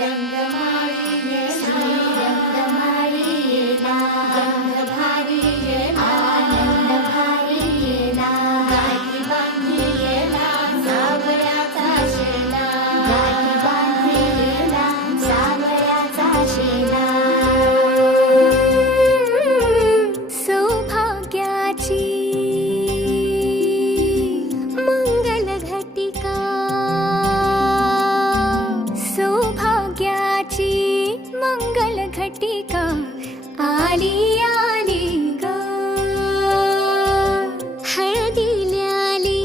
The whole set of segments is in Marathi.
रंगमाळी येला रंगमाळी येला रंग भारी येला आनंद भारी येला गाठी बांधी येला सावळ्याचा शेला गाठी बांधी येला सावळ्याचा शेला सौभाग्याची मंगल घटिका सौभाग्याची मंगल घटिका आली आली ग हळदीला आली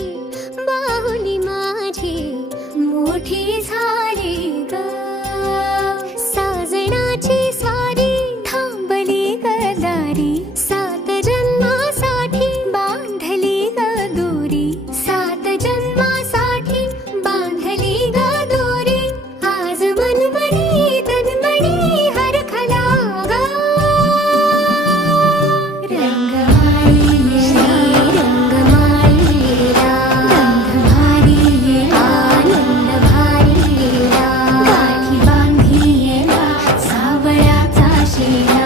बाहुली माझी मोठी झाली ग साजणाची स्वारी थांबली गदारी सात जन्मासाठी बांधली ग दोरी सात जन्मासाठी बांधली ग दोरी आज मनमणी तन्मणी हरखला ग रंगमाळी येला रंगमाळी येला रंग भारी येला आनंद भारी येला गाठी बांधी येला सावळ्याचा शेला